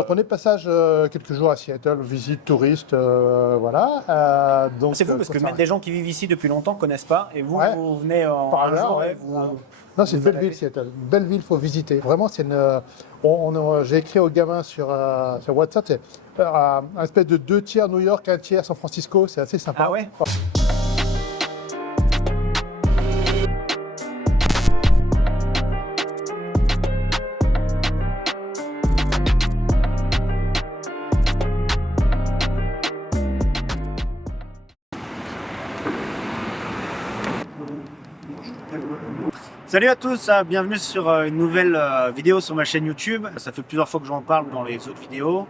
Donc on est de passage quelques jours à Seattle, visite touriste, voilà. Donc C'est fou parce que même des gens qui vivent ici depuis longtemps ne connaissent pas et vous, Ouais. vous venez Par un là, jour ouais. et vous... Non, c'est une vous belle arrêtez. ville, Seattle. Une belle ville, faut visiter. Vraiment, c'est une. J'ai écrit aux gamins sur WhatsApp, c'est un espèce de 2 tiers New York, 1 tiers San Francisco. C'est assez sympa. Ah ouais? Salut à tous, bienvenue sur une nouvelle vidéo sur ma chaîne YouTube. Ça fait plusieurs fois que j'en parle dans les autres vidéos,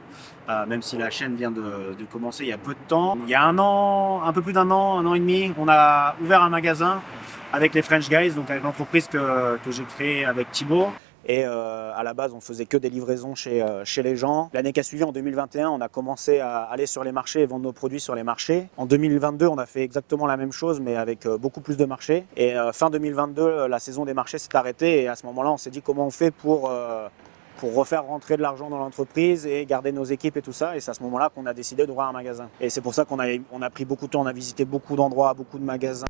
même si la chaîne vient de commencer il y a peu de temps. Il y a un peu plus d'un an, un an et demi, on a ouvert un magasin avec les French Guys, donc avec l'entreprise que j'ai créée avec Thibaut. Et à la base, on faisait que des livraisons chez les gens. L'année qui a suivi, en 2021, on a commencé à aller sur les marchés et vendre nos produits sur les marchés. En 2022, on a fait exactement la même chose, mais avec beaucoup plus de marchés. Et fin 2022, la saison des marchés s'est arrêtée. Et à ce moment-là, on s'est dit comment on fait pour refaire rentrer de l'argent dans l'entreprise et garder nos équipes et tout ça. Et c'est à ce moment-là qu'on a décidé d'ouvrir un magasin. Et c'est pour ça qu'on a pris beaucoup de temps. On a visité beaucoup d'endroits, beaucoup de magasins,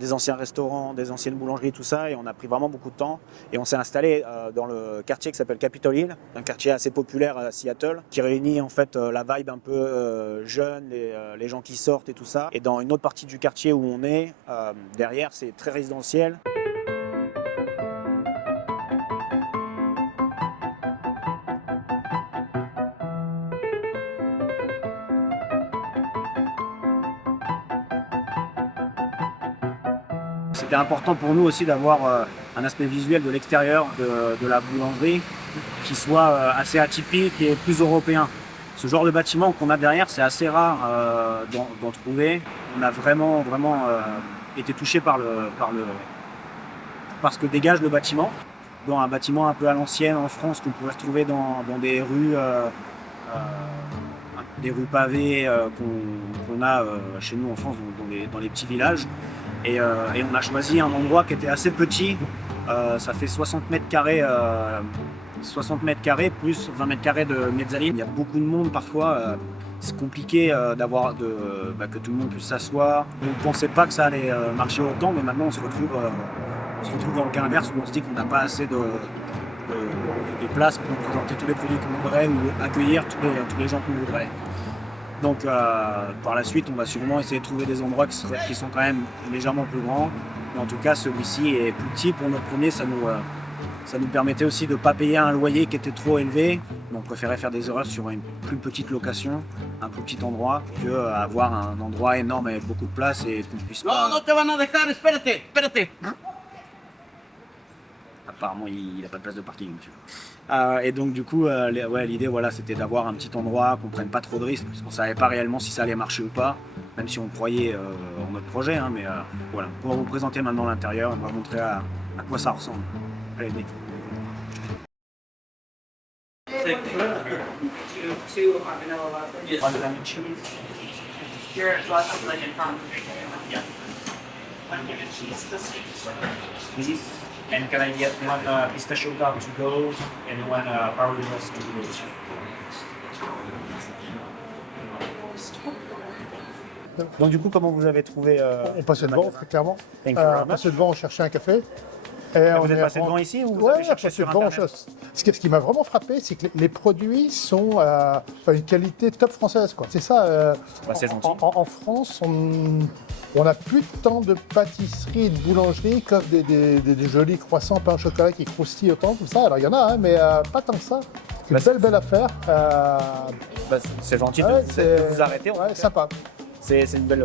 des anciens restaurants, des anciennes boulangeries, tout ça, et on a pris vraiment beaucoup de temps. Et on s'est installé dans le quartier qui s'appelle Capitol Hill, un quartier assez populaire à Seattle, qui réunit en fait la vibe un peu jeune, les gens qui sortent et tout ça. Et dans une autre partie du quartier où on est, derrière, c'est très résidentiel. C'était important pour nous aussi d'avoir un aspect visuel de l'extérieur de la boulangerie qui soit assez atypique et plus européen. Ce genre de bâtiment qu'on a derrière, c'est assez rare d'en trouver. On a vraiment été touché par ce que dégage le bâtiment. Dans un bâtiment un peu à l'ancienne en France qu'on pourrait retrouver dans des rues pavées qu'on a chez nous en France, dans les petits villages. Et on a choisi un endroit qui était assez petit, ça fait 60 mètres carrés plus 20 mètres carrés de mezzanine. Il y a beaucoup de monde parfois, c'est compliqué que tout le monde puisse s'asseoir. On ne pensait pas que ça allait marcher autant, mais maintenant on se retrouve dans le cas inverse où on se dit qu'on n'a pas assez de place pour présenter tous les produits qu'on voudrait ou accueillir tous les gens qu'on voudrait. Donc par la suite, on va sûrement essayer de trouver des endroits qui sont quand même légèrement plus grands. Mais en tout cas, celui-ci est plus petit. Pour notre premier, ça nous permettait aussi de ne pas payer un loyer qui était trop élevé. On préférait faire des erreurs sur une plus petite location, un plus petit endroit, qu'avoir un endroit énorme avec beaucoup de place et qu'on puisse pas... No, no te van a dejar, espérate. Apparemment, il n'a pas de place de parking, monsieur. Et donc, du coup, l'idée, c'était d'avoir un petit endroit, qu'on ne prenne pas trop de risques, parce qu'on ne savait pas réellement si ça allait marcher ou pas, même si on croyait en notre projet. Mais voilà, on va vous présenter maintenant l'intérieur, on va vous montrer à quoi ça ressemble. Allez, venez. Two vanilla latte. One lemon cheese. Your last legend from. Yeah. One lemon cheese. Please. And can I get one pistachio cup to go and one powdered rose to go? Donc du coup, comment vous avez trouvé On passait devant, très clairement. Thank you very On much. passait devant, on cherchait un café. Et Vous êtes passé devant ici ou vous avez cherché sur Internet? Ce qui m'a vraiment frappé, c'est que les produits sont une qualité top française, quoi. C'est ça. C'est gentil. En France, on n'a plus tant de pâtisseries et de boulangeries qui offrent des jolis croissants, pain au chocolat qui croustillent autant, tout ça. Alors il y en a, mais pas tant que ça. C'est une belle affaire. C'est gentil Ouais, de vous arrêter. En tout cas. Sympa. C'est une belle.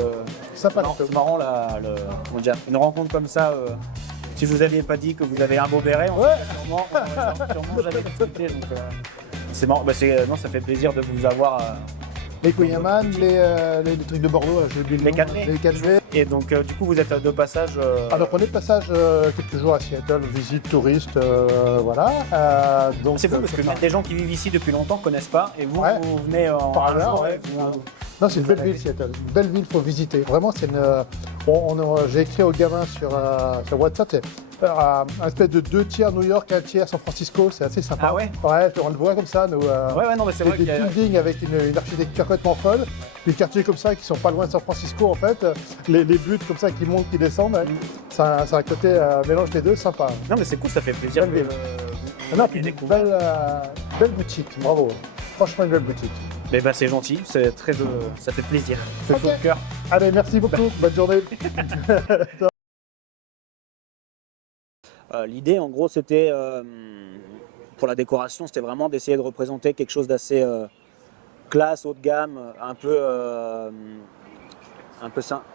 Sympa. C'est marrant comment dire, une rencontre comme ça. Si je vous aviez pas dit que vous avez un beau béret, sûrement j'avais discuté. Donc c'est marrant. Non, ça fait plaisir de vous avoir. Les Kouign-Amann, les trucs de Bordeaux, là, j'ai oublié le Les nom. 4V. Les 4V. Et donc du coup vous êtes de passage. Alors on est de passage quelques jours à Seattle, visite touriste, voilà. Donc C'est fou parce que même des gens qui vivent ici depuis longtemps ne connaissent pas et vous, Ouais. vous venez Par un là, jour ouais. et Non, c'est une belle ville, Seattle. Une belle ville, faut visiter. Vraiment, c'est une. J'ai écrit aux gamins sur WhatsApp, c'est un espèce de 2 tiers New York, 1 tiers San Francisco. C'est assez sympa. Ah ouais? Ouais, on le voit comme ça. Nous, Ouais, non, mais c'est vrai des qu'il y a... buildings avec une architecture complètement folle. Des quartiers comme ça qui sont pas loin de San Francisco, en fait. Les buttes comme ça qui montent, qui descendent. Ça a un côté mélange des deux, sympa. Non, mais c'est cool, ça fait plaisir. Belle ville. Non, puis une belle boutique, bravo. Franchement, une belle boutique. Mais bah, c'est gentil, ça fait plaisir. C'est Ok. chaud au cœur. Allez, merci beaucoup. Bonne journée. L'idée, en gros, c'était pour la décoration, c'était vraiment d'essayer de représenter quelque chose d'assez classe, haut de gamme, un peu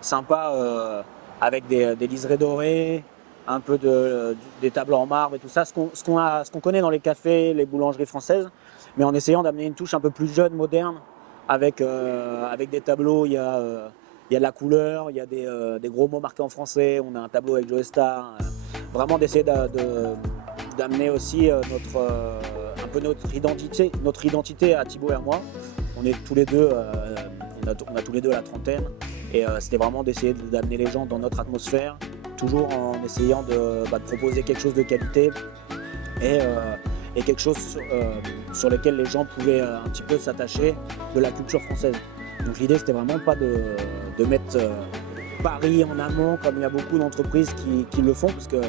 sympa, avec des liserés dorés, un peu des tables en marbre et tout ça, ce qu'on connaît dans les cafés, les boulangeries françaises, mais en essayant d'amener une touche un peu plus jeune, moderne, avec des tableaux. Il y a de la couleur, il y a des gros mots marqués en français, on a un tableau avec Joe Star. Vraiment d'essayer d'amener aussi un peu notre identité à Thibaut et à moi. On est tous les deux, on a tous les deux la trentaine, et c'était vraiment d'essayer d'amener les gens dans notre atmosphère, toujours en essayant de proposer quelque chose de qualité et quelque chose sur lequel les gens pouvaient un petit peu s'attacher, de la culture française. Donc l'idée, c'était vraiment pas de mettre Paris en amont, comme il y a beaucoup d'entreprises qui le font, parce que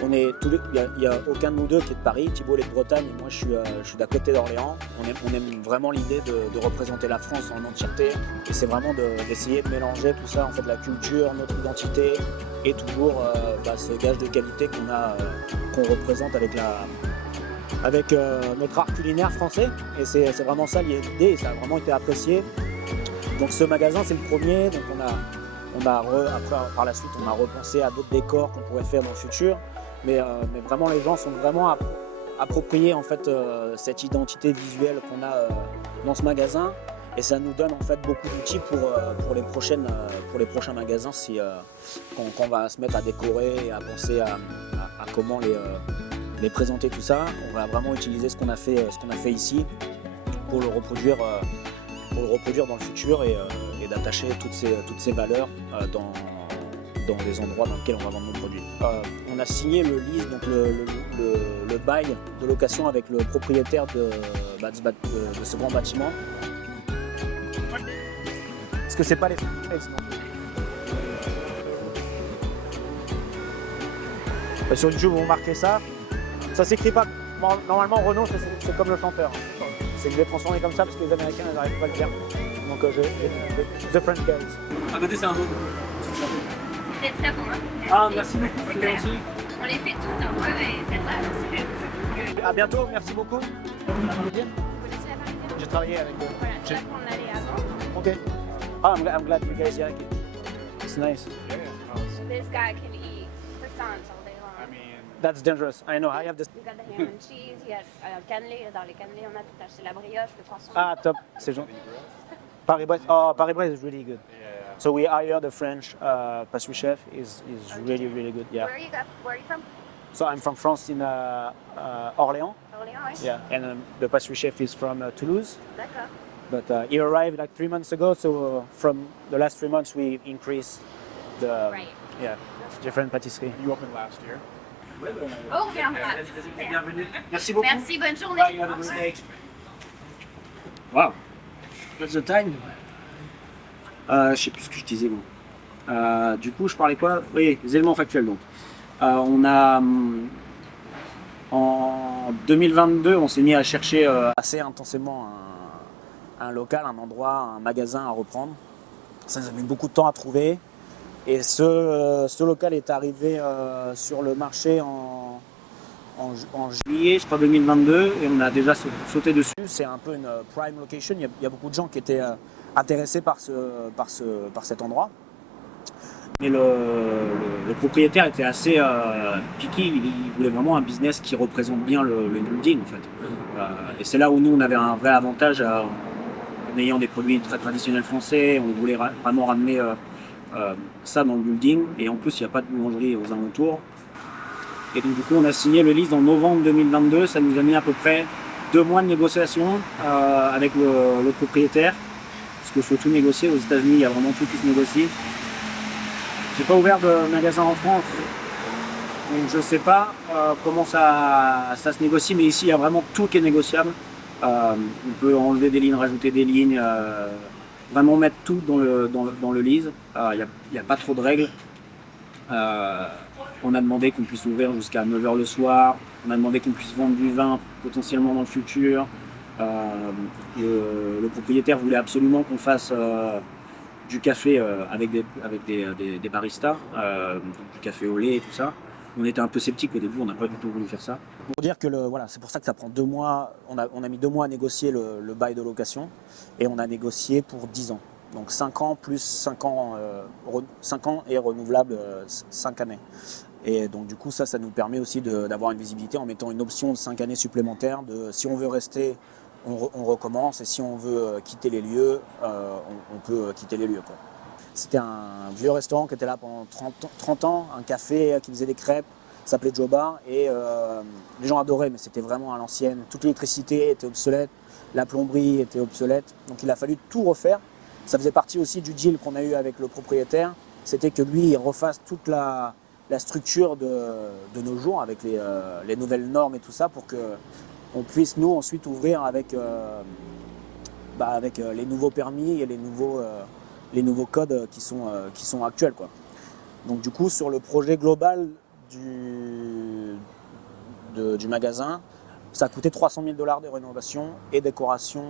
il n'y a aucun de nous deux qui est de Paris. Thibaut est de Bretagne et moi je suis d'à côté d'Orléans. On aime vraiment l'idée de représenter la France en entièreté, et c'est vraiment d'essayer de mélanger tout ça, en fait, la culture, notre identité, et toujours ce gage de qualité qu'on représente avec notre art culinaire français. Et c'est vraiment ça l'idée, et ça a vraiment été apprécié. Donc ce magasin, c'est le premier. Donc après, par la suite, on a repensé à d'autres décors qu'on pourrait faire dans le futur. Mais vraiment, les gens sont vraiment appropriés, en fait, cette identité visuelle qu'on a dans ce magasin. Et ça nous donne, en fait, beaucoup d'outils pour les prochains magasins, quand on va se mettre à décorer et à penser à comment les présenter, tout ça. On va vraiment utiliser ce qu'on a fait ici pour le reproduire dans le futur, et d'attacher toutes ces valeurs dans les endroits dans lesquels on va vendre nos produits. On a signé le lease, donc le bail de location avec le propriétaire de ce grand bâtiment. Parce que c'est pas les... Sur YouTube, vous remarquez ça. Ça s'écrit pas... Normalement, Renault, c'est comme le chanteur. C'est que je l'ai transformé comme ça parce que les Américains n'arrivent pas à le faire. Donc The French Guys. À côté, c'est un autre. C'est très bon. Hein. Ah, merci beaucoup. On les fait toutes un peu et c'est vrai. À bientôt, merci beaucoup. Vous connaissez la Paris? J'ai travaillé avec eux. Voilà, c'est là qu'on allait avant. Ok. I'm glad you guys like it. It's nice. This guy can eat croissants all day long. That's dangerous. I know. I have this. You got the ham and cheese, il y a cannelé, dans les cannelés on a tout acheté, la brioche, le croissant. Ah, top. C'est gentil. Paris-Brest. Oh, Paris-Brest is really good. So we hired the French pastry chef. Is really, really good. Yeah. Where are you from? So I'm from France, in Orléans. Orléans, oui. Yeah. And the pastry chef is from Toulouse. D'accord. But he arrived like 3 months ago. So from the last 3 months, we increased the Right. different patisserie. You opened last year. Oh, bien. Bienvenue. Merci beaucoup. Merci, bonne journée. You have a good day. Wow. What's the time? Je sais plus ce que je disais moi. Du coup, je parlais quoi? Oui, les éléments factuels donc. On a en 2022, on s'est mis à chercher assez intensément un local, un endroit, un magasin à reprendre. Ça nous a mis beaucoup de temps à trouver. Et ce local est arrivé sur le marché en juillet, je crois, 2022, et on a déjà sauté dessus. C'est un peu une prime location. Il y a beaucoup de gens qui étaient intéressés par cet endroit. Mais le propriétaire était assez picky. Il voulait vraiment un business qui représente bien le building, en fait. Et c'est là où nous, on avait un vrai avantage en ayant des produits très traditionnels français. On voulait vraiment ramener ça dans le building. Et en plus, il n'y a pas de boulangerie aux alentours. Et donc, du coup, on a signé le lease en novembre 2022. Ça nous a mis à peu près 2 mois de négociation avec le propriétaire parce qu'il faut tout négocier. Aux États-Unis, il y a vraiment tout qui se négocie. J'ai pas ouvert de magasin en France, donc je sais pas comment ça se négocie, mais ici il y a vraiment tout qui est négociable. On peut enlever des lignes, rajouter des lignes, vraiment mettre tout dans le lease. Il n'y a pas trop de règles. On a demandé qu'on puisse ouvrir jusqu'à 9 h le soir. On a demandé qu'on puisse vendre du vin potentiellement dans le futur. Le propriétaire voulait absolument qu'on fasse du café avec des baristas, du café au lait et tout ça. On était un peu sceptiques au début, on n'a pas du tout voulu faire ça. Pour dire que voilà, c'est pour ça que ça prend 2 mois. On a mis 2 mois à négocier le bail de location et on a négocié pour 10 ans. Donc 5 ans plus 5 ans, 5 ans et renouvelable 5 années. Et donc du coup ça nous permet aussi d'avoir une visibilité en mettant une option de 5 années supplémentaires. Si on veut rester, on recommence, et si on veut quitter les lieux, on peut quitter les lieux, quoi. C'était un vieux restaurant qui était là pendant 30 ans, un café qui faisait des crêpes, s'appelait Joe Bar, et les gens adoraient, mais c'était vraiment à l'ancienne. Toute l'électricité était obsolète, la plomberie était obsolète, donc il a fallu tout refaire. Ça faisait partie aussi du deal qu'on a eu avec le propriétaire, c'était que lui il refasse toute la structure de nos jours avec les nouvelles normes et tout ça, pour qu'on puisse nous ensuite ouvrir avec les nouveaux permis et les nouveaux codes qui sont actuels, quoi. Donc du coup sur le projet global du magasin, ça a coûté 300 000 $ de rénovation et décoration,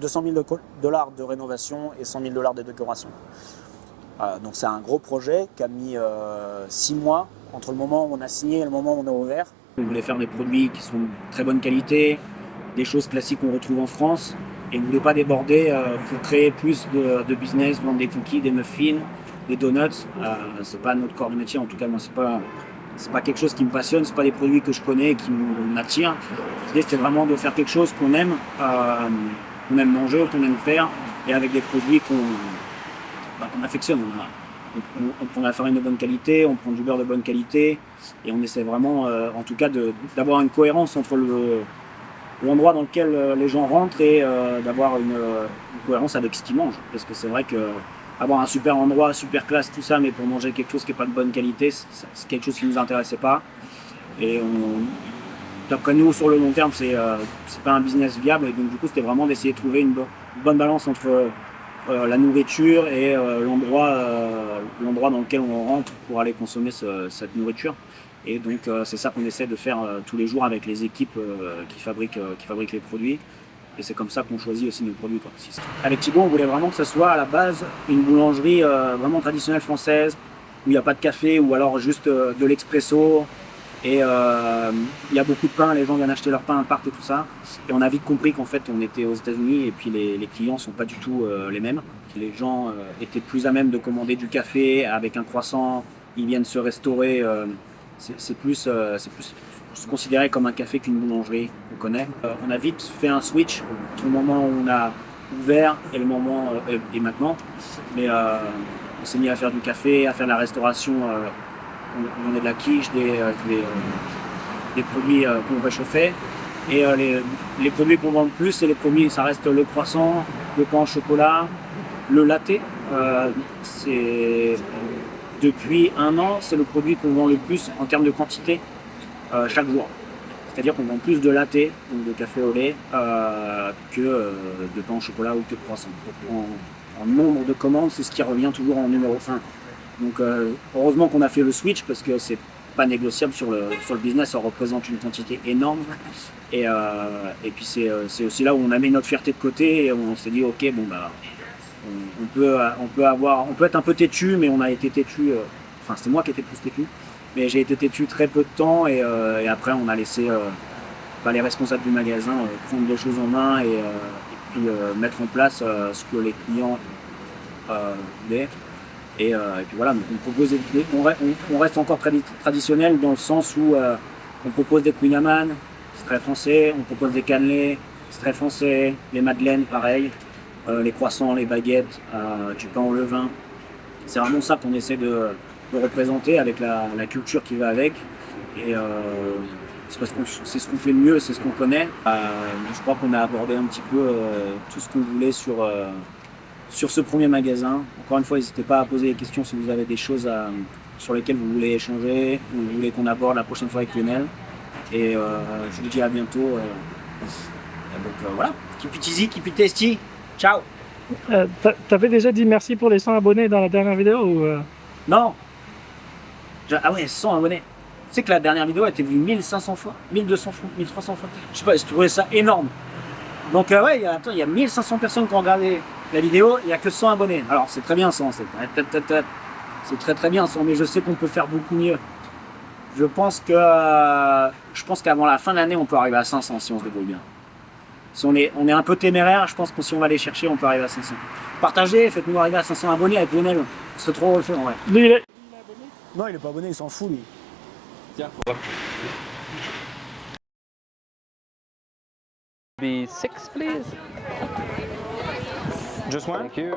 200 000 $ de rénovation et 100 000 $ de décoration. Donc c'est un gros projet qui a mis 6 mois entre le moment où on a signé et le moment où on a ouvert. On voulait faire des produits qui sont de très bonne qualité, des choses classiques qu'on retrouve en France, et on ne voulait pas déborder pour créer plus de business, vendre des cookies, des muffins, des donuts. C'est pas notre corps de métier, en tout cas moi c'est pas quelque chose qui me passionne, c'est pas des produits que je connais et qui m'attirent. L'idée c'était vraiment de faire quelque chose qu'on aime manger, qu'on aime faire, et avec des produits qu'on affectionne. On prend la farine de bonne qualité, on prend du beurre de bonne qualité, et on essaie vraiment, en tout cas, d'avoir une cohérence entre l'endroit dans lequel les gens rentrent et d'avoir une cohérence avec ce qu'ils mangent. Parce que c'est vrai que avoir un super endroit, super classe, tout ça, mais pour manger quelque chose qui n'est pas de bonne qualité, c'est quelque chose qui ne nous intéressait pas. Et d'après nous, sur le long terme, c'est pas un business viable. Et donc du coup, c'était vraiment d'essayer de trouver une bonne balance entre la nourriture et l'endroit dans lequel on rentre pour aller consommer cette nourriture. Et donc c'est ça qu'on essaie de faire tous les jours avec les équipes qui fabriquent les produits. Et c'est comme ça qu'on choisit aussi nos produits, quoi. Avec Thibaut, on voulait vraiment que ce soit à la base une boulangerie vraiment traditionnelle française, où il n'y a pas de café, ou alors juste de l'expresso. Et il y a beaucoup de pain, les gens viennent acheter leur pain à part et tout ça. Et on a vite compris qu'en fait on était aux États-Unis, et puis les clients ne sont pas du tout les mêmes. Les gens étaient plus à même de commander du café avec un croissant, ils viennent se restaurer. C'est plus se considérer comme un café qu'une boulangerie qu'on connaît. On a vite fait un switch entre le moment où on a ouvert et le moment et maintenant. Mais on s'est mis à faire du café, à faire de la restauration. On vendait de la quiche, des produits qu'on réchauffait. Et les produits qu'on vend le plus, c'est les produits, ça reste le croissant, le pain au chocolat, le latte. Depuis 1 an, c'est le produit qu'on vend le plus en termes de quantité chaque jour. C'est-à-dire qu'on vend plus de latte, donc de café au lait, que de pain au chocolat ou que de croissant. En nombre de commandes, c'est ce qui revient toujours en numéro 1. Donc heureusement qu'on a fait le switch, parce que c'est pas négociable sur le business, ça représente une quantité énorme. Et puis c'est aussi là où on a mis notre fierté de côté, et on s'est dit ok, bon bah on peut être un peu têtu, mais on a été têtu, enfin c'est moi qui étais plus têtu, mais j'ai été têtu très peu de temps, et après on a laissé les responsables du magasin prendre les choses en main, et puis mettre en place ce que les clients voulaient. Et puis voilà, donc on reste encore traditionnel dans le sens où on propose des Queen Amman, c'est très français, on propose des cannelés, c'est très français, les madeleines pareil, les croissants, les baguettes, du pain au levain. C'est vraiment ça qu'on essaie de représenter avec la culture qui va avec. Et c'est parce que c'est ce qu'on fait de mieux, c'est ce qu'on connaît. Je crois qu'on a abordé un petit peu tout ce qu'on voulait sur ce premier magasin. Encore une fois, n'hésitez pas à poser des questions si vous avez des choses sur lesquelles vous voulez échanger ou vous voulez qu'on aborde la prochaine fois avec Lionel. Et je vous dis à bientôt. Donc voilà, keep it easy, keep it tasty. Ciao. T'avais déjà dit merci pour les 100 abonnés dans la dernière vidéo ou Non. Ah ouais, 100 abonnés. Tu sais que la dernière vidéo a été vue 1500 fois, 1200 fois, 1300 fois. Je sais pas, je trouvais ça énorme. Donc ouais, il y a 1500 personnes qui ont regardé la vidéo, il n'y a que 100 abonnés. Alors c'est très bien 100, c'est très bien 100, mais je sais qu'on peut faire beaucoup mieux. Je pense qu'avant la fin de l'année, on peut arriver à 500 si on se débrouille bien. Si on est un peu téméraire, je pense que si on va les chercher, on peut arriver à 500. Partagez, faites-nous arriver à 500 abonnés avec Lionel. Ce serait trop refait en vrai. lui, il est... Non, il est pas abonné, il s'en fout lui. Tiens, be 6, please. Just one? Thank you.